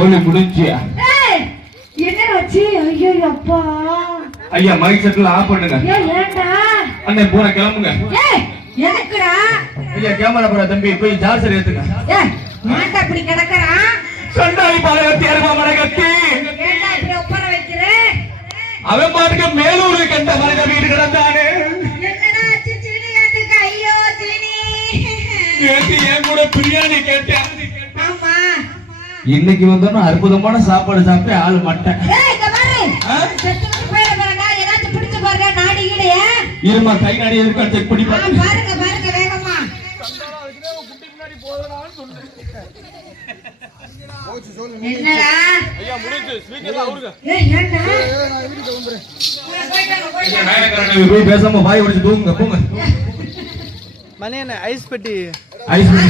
சோழி முடிஞ்சியா? என்ன வச்சு? ஐயோ அப்பா. ஐயா மைக் செட்ல ஆஃப் பண்ணுங்க. ஏன்டா? அண்ணே போற கிளம்புங்க. எதுக்குடா? ஐயா கேமரா போற தம்பி போய் சார்ஜர் ஏத்துங்க. மாட்டா இப்படி கிடக்குறான். சண்டாளி பாலகத்தி அருமா மரகத்தி. ஏன்டா இப்படி உட்கார வைக்கிற? அவன் பாட்டுக்கு மேலூரு கண்ட மரக வீடு கிடந்தானே. என்னடா ஆச்சு சீனியாட்டுக்கு? ஐயோ சீனி. நேத்து என் கூட பிரியாணி கேட்டேன். ஆமா. இன்னைக்கு வந்தோம்னா அற்புதமான சாப்பாடு சாப்பிட்டு ஆளு மட்டை. இங்க பாரு. செத்துக்கு போயிட போறடா. ஏதாச்சும் பிடிச்சு பாருடா நாடி ஈடையே. இருமா கை நாடி இருக்கா செக் பண்ணி பாருங்க. பாருங்க பாருங்க வேகமா. என்னடா? ஐயா முடிஞ்சு ஸ்பீக்கர்ல அவருங்க. ஏன்டா? போய் பேசாம வாய் உடைச்சு தூங்குங்க போங்க. மணியண்ணே ஐஸ் பெட்டி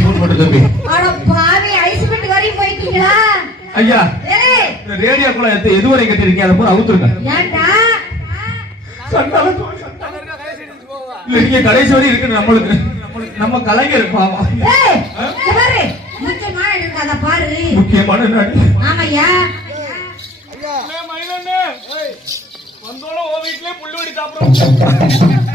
போன் போட்டு தம்பி. அட பாவி ஐஸ் பெட்டி வரையும் போயிட்டீங்களா? ஐயா ஏய் இந்த ரேடியோக்குள்ள எது வரை கட்டிருக்கீங்க அதை பூரா அவுத்துருங்க. ஏன்டா? நீங்க கடைசி வரை இருக்கு நம்மளுக்கு நம்ம கலைஞர் பாவம். ஏய் இங்க பாரு. முக்கியமான இருக்கு அத பாரு. முக்கியமான நாடு. ஆமாய்யா. ஐயா மயிலண்ணே வந்தோல ஓ வீட்லயே புல்லு வெடி சாப்பிடுறோம்.